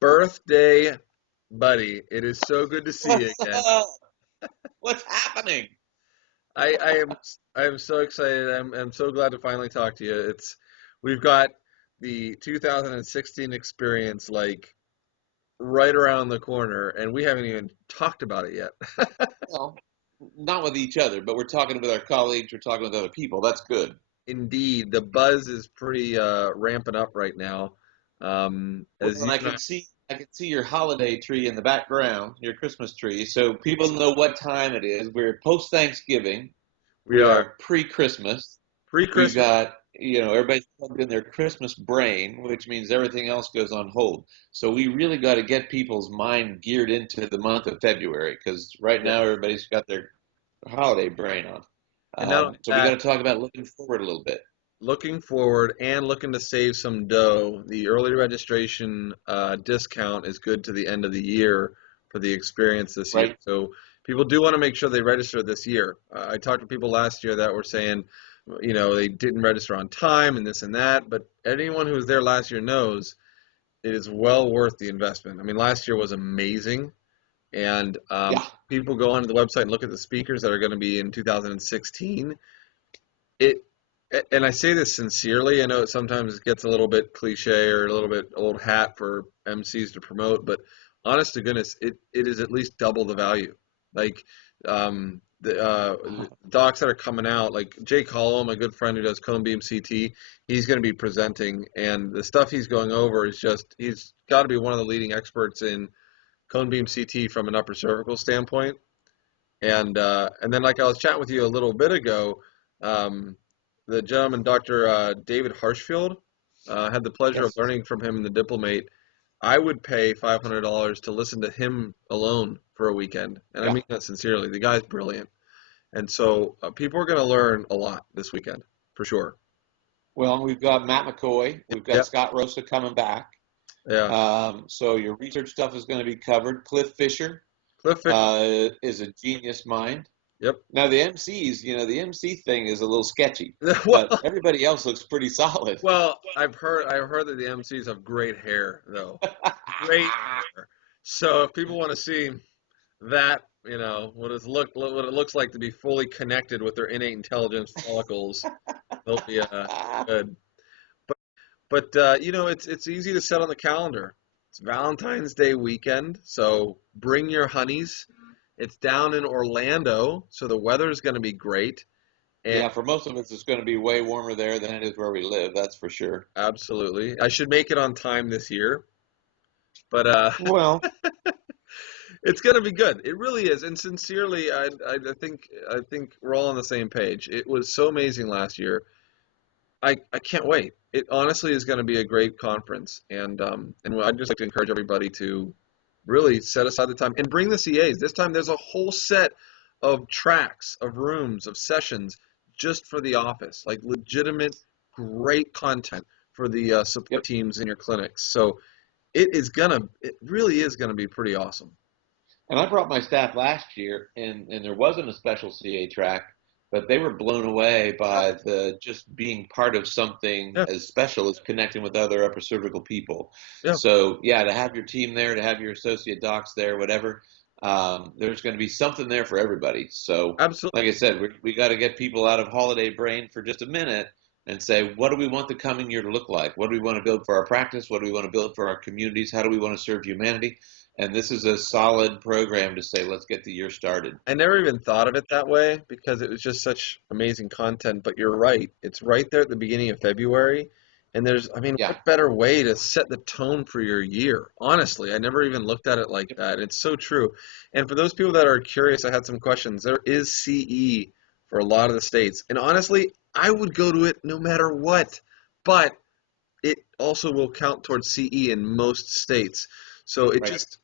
birthday, buddy. It is so good to see you What's again. up? What's happening? I am so excited. I'm so glad to finally talk to you. We've got the 2016 experience like right around the corner, and we haven't even talked about it yet. Well, not with each other, but we're talking with our colleagues. We're talking with other people. That's good. Indeed, the buzz is pretty ramping up right now. Well, As and you and I, I can see your holiday tree in the background, your Christmas tree, so people know what time it is. We're post Thanksgiving. we We are are pre-Christmas. We've pre-Christmas. got, everybody's plugged in their Christmas brain, which means everything else goes on hold. So we really got to get people's mind geared into the month of February because right Yeah. now everybody's got their holiday brain on. And not only So we got that, to talk about looking forward a little bit, looking forward and looking to save some dough, the early registration discount is good to the end of the year for the experience this year. right? So people do want to make sure they register this year. I talked to people last year that were saying, they didn't register on time and this and that, but anyone who was there last year knows it is well worth the investment. I mean, last year was amazing, and Yeah. people go onto the website and look at the speakers that are going to be in 2016. It and I say this sincerely. I know it sometimes gets a little bit cliche or a little bit old hat for MCs to promote, but honest to goodness, it is at least double the value. Like the docs that are coming out, like Jake Hollow, my good friend who does Cone Beam CT, he's going to be presenting, and the stuff he's going over is just he's got to be one of the leading experts in Cone Beam CT from an upper cervical standpoint. And then like I was chatting with you a little bit ago, um, the gentleman, Dr. David Harshfield, had the pleasure of Yes. learning from him in the Diplomate. I would pay $500 to listen to him alone for a weekend, and I Yeah. mean that sincerely. The guy's brilliant, and so people are going to learn a lot this weekend for sure. Well, we've got Matt McCoy. We've got Yep. Scott Rosa coming back. Yeah. So your research stuff is going to be covered. Cliff Fisher Cliff Fisher. is a genius mind. Yep. Now the MCs, the MC thing is a little sketchy, but well, everybody else looks pretty solid. well, I've heard that the MCs have great hair though, great hair. So if people want to see that, what it looks like to be fully connected with their innate intelligence follicles, they'll be good. But it's easy to set on the calendar. It's Valentine's Day weekend, so bring your honeys. It's down in Orlando, so the weather is going to be great. And Yeah, for most of us, it's going to be way warmer there than it is where we live. That's for sure. absolutely, I should make it on time this year, but Well, it's going to be good. It really is. And sincerely, I think we're all on the same page. It was so amazing last year. I can't wait. It honestly is going to be a great conference, and I'd just like to encourage everybody to really set aside the time and bring the CAs. This time, there's a whole set of tracks, of rooms, of sessions just for the office, like legitimate, great content for the support yep. teams in your clinics. So it really is gonna be pretty awesome. And I brought my staff last year, and there wasn't a special CA track, but they were blown away by the just being part of something Yeah, as special as connecting with other upper cervical people. yeah, So yeah, to have your team there, to have your associate docs there, whatever, there's going to be something there for everybody. So absolutely. like I said, we got to get people out of holiday brain for just a minute and say, what do we want the coming year to look like? What do we want to build for our practice? What do we want to build for our communities? How do we want to serve humanity? And this is a solid program to say, let's get the year started. I never even thought of it that way because it was just such amazing content. But you're right. It's right there at the beginning of February. And I mean, Yeah. what better way to set the tone for your year? Honestly, I never even looked at it like that. It's so true. And for those people that are curious, I had some questions. There is CE for a lot of the states. And honestly, I would go to it no matter what. But it also will count towards CE in most states. So it Right. just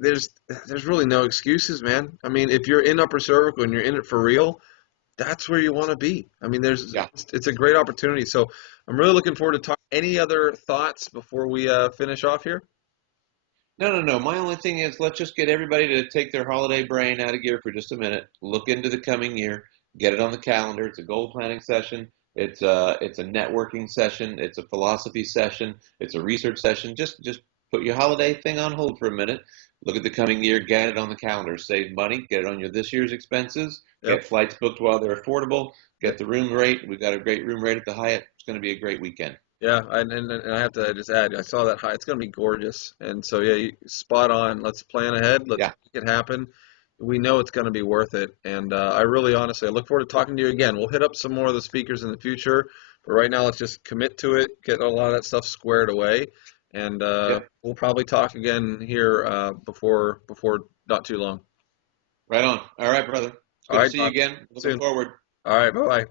there's really no excuses, man. I mean, if you're in upper cervical and you're in it for real, that's where you want to be. I mean, Yeah. it's a great opportunity. So I'm really looking forward to talking. Any other thoughts before we finish off here? No, no, no. My only thing is let's just get everybody to take their holiday brain out of gear for just a minute, look into the coming year, get it on the calendar. It's a goal planning session. It's a networking session. It's a philosophy session. It's a research session. Just put your holiday thing on hold for a minute. Look at the coming year, get it on the calendar, save money, get it on your this year's expenses, Yep. get flights booked while they're affordable, Yep. get the room rate. We've got a great room rate at the Hyatt. It's going to be a great weekend. Yeah, and I have to just add, I saw that high. It's going to be gorgeous, and so yeah, spot on. Let's plan ahead. Let's Yeah, make it happen. We know it's going to be worth it, and I really, honestly, I look forward to talking to you again. We'll hit up some more of the speakers in the future, but right now, let's just commit to it, get a lot of that stuff squared away, and yep, we'll probably talk again here before not too long. right on. All right, brother. It's All good to right, see you Don. again. Looking Soon. forward. All right, bye bye.